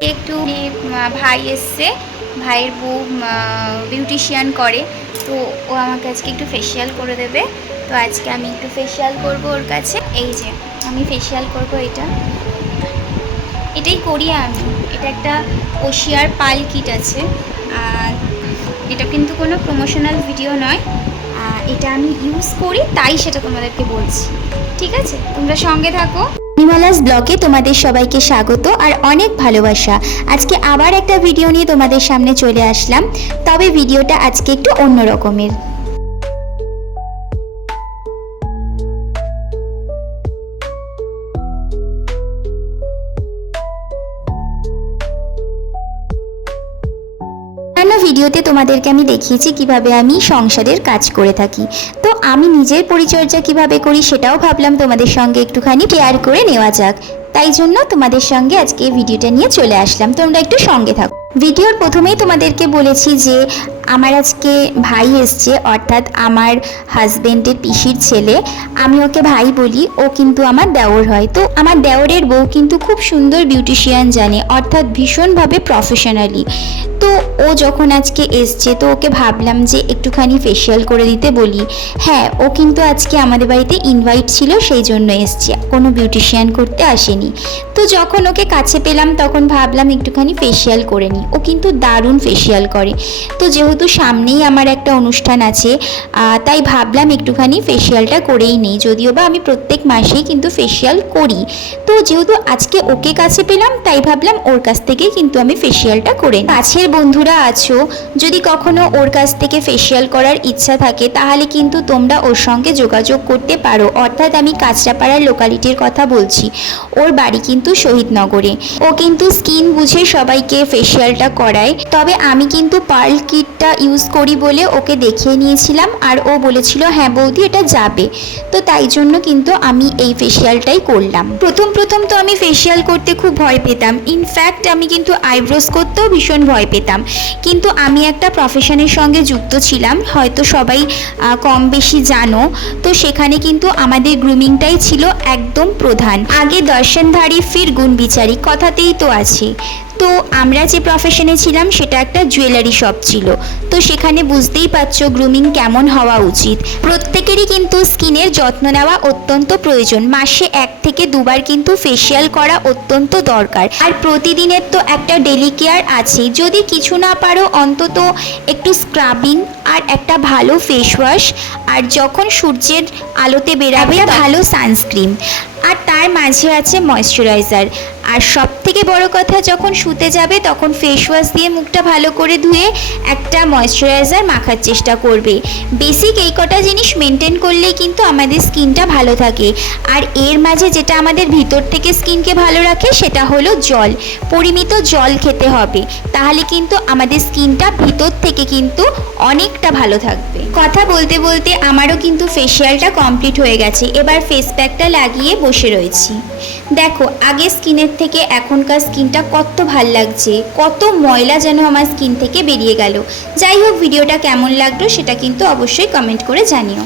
একটু ভাই এসছে। ভাইয়ের বউ বিউটিশিয়ান করে। তো ও আমাকে আজকে একটু ফেসিয়াল করে দেবে। তো আজকে আমি একটু ফেসিয়াল করব ওর কাছে। এই যে, আমি ফেসিয়াল করব এটা। এটাই করি আমি। এটা একটা ওশিয়ার পাল কিট আছে। আর এটা কিন্তু কোনো প্রমোশনাল ভিডিও নয়। এটা আমি ইউজ করি, তাই সেটা তোমাদেরকে বলছি। ঠিক আছে? তোমরা সঙ্গে থাকো। নিমালাস ব্লগে তোমাদের সবাইকে স্বাগত আর অনেক ভালোবাসা। আজকে আবার একটা ভিডিও নিয়ে তোমাদের সামনে চলে আসলাম। তবে ভিডিওটা আজকে একটু অন্য রকমের। ভিডিওতে তোমাদেরকে আমি দেখিয়েছি কীভাবে আমি সংসারের কাজ করে থাকি। তো আমি নিজের পরিচর্যা কীভাবে করি সেটাও ভাবলাম তোমাদের সঙ্গে একটুখানি শেয়ার করে নেওয়া যাক। তাই জন্য তোমাদের সঙ্গে আজকে ভিডিওটা নিয়ে চলে আসলাম। তোমরা একটু সঙ্গে থাকো। ভিডিওর প্রথমেই তোমাদেরকে বলেছি যে আমার আজকে ভাই এসছে, অর্থাৎ আমার হাজবেন্ডের পিসির ছেলে। আমি ওকে ভাই বলি, ও কিন্তু আমার দেওর হয়। তো আমার দেওরের বউ কিন্তু খুব সুন্দর বিউটিশিয়ান জানে, অর্থাৎ ভীষণভাবে প্রফেশনালি তো ও যখন আজকে এসছে, তো ওকে ভাবলাম যে একটুখানি ফেসিয়াল করে দিতে বলি। হ্যাঁ ও কিন্তু আজকে আমাদের বাড়িতে ইনভাইট ছিল, সেই জন্য এসছে। কোনো বিউটিশিয়ান করতে আসেনি। যখন ওকে কাছে পেলাম, তখন ভাবলাম একটুখানি ফেসিয়াল করে নিই। ও কিন্তু দারুণ ফেসিয়াল করে। তো যেহেতু সামনেই আমার একটা অনুষ্ঠান আছে তাই ভাবলাম একটুখানি ফেসিয়ালটা করেই নেই। যদিও বা আমি প্রত্যেক মাসেই কিন্তু ফেসিয়াল করি। তো যেহেতু আজকে ওকে কাছে পেলাম, তাই ভাবলাম ওর কাছ থেকেই কিন্তু আমি ফেসিয়ালটা করে নিই। কাছের বন্ধুরা আছো, যদি কখনো ওর কাছ থেকে ফেসিয়াল করার ইচ্ছা থাকে, তাহলে কিন্তু তোমরা ওর সঙ্গে যোগাযোগ করতে পারো। অর্থাৎ আমি কাঁচরাপাড়ার লোকালিটির কথা বলছি। ওর বাড়ি কিন্তু শহীদনগরে ও কিন্তু স্কিন বুঝে সবাইকে ফেসিয়ালটা করায়। তবে আমি কিন্তু পার্ল কিটটা ইউজ করি বলে ওকে দেখিয়ে নিয়েছিলাম আর ও বলেছিল হ্যাঁ বৌদি, এটা যাবে। তো তাই জন্য কিন্তু আমি এই ফেসিয়ালটাই করলাম। প্রথম প্রথম তো আমি ফেসিয়াল করতে খুব ভয় পেতাম। ইনফ্যাক্ট আমি কিন্তু আইব্রোস করতেও ভীষণ ভয় পেতাম। কিন্তু আমি একটা প্রফেশনের সঙ্গে যুক্ত ছিলাম। হয়তো সবাই কম বেশি জানো। তো সেখানে কিন্তু আমাদের গ্রুমিংটাই ছিল একদম প্রধান। আগে দর্শনধারী ফির গুণ বিচারি কথাতেই তো আছে। তো আমরা যে প্রফেশনে ছিলাম সেটা একটা জুয়েলারি শপ ছিল। তো সেখানে বুঝতেই পারছ গ্রুমিং কেমন হওয়া উচিত। প্রত্যেকেরই কিন্তু স্কিনের যত্ন নেওয়া অত্যন্ত প্রয়োজন। মাসে এক থেকে দুবার কিন্তু ফেসিয়াল করা অত্যন্ত দরকার। আর প্রতিদিনের তো একটা ডেলি কেয়ার আছেই যদি কিছু না পারো অন্তত একটু স্ক্রাবিং আর একটা ভালো ফেস ওয়াশ আর যখন সূর্যের আলোতে বেরাবে ভালো সানস্ক্রিন আর তার মাঝে আছে ময়শ্চারাইজার আর সব থেকে বড় কথা, যখন শুতে যাবে, তখন ফেস ওয়াশ দিয়ে মুখটা ভালো করে ধুয়ে একটা ময়শ্চারাইজার মাখার চেষ্টা করবে। বেসিক এই কটা জিনিস মেনটেন করলেই কিন্তু আমাদের স্কিনটা ভালো থাকে। আর এর মাঝে যেটা আমাদের ভিতর থেকে স্কিনকে ভালো রাখে, সেটা হলো জল। পরিমিত জল খেতে হবে। তাহলে কিন্তু আমাদের স্কিনটা ভিতর থেকে কিন্তু অনেকটা ভালো থাকবে। কথা বলতে বলতে আমারও কিন্তু ফেসিয়ালটা কমপ্লিট হয়ে গেছে। এবার ফেস প্যাকটা লাগিয়ে বসে রয়েছি। দেখো আগে স্কিনের থেকে এখনকার স্কিনটা কত ভালো লাগছে, কত ময়লা যেন আমার স্কিন থেকে বেরিয়ে গেল। যাই হোক, ভিডিওটা কেমন লাগল সেটা কিন্তু অবশ্যই কমেন্ট করে জানিও।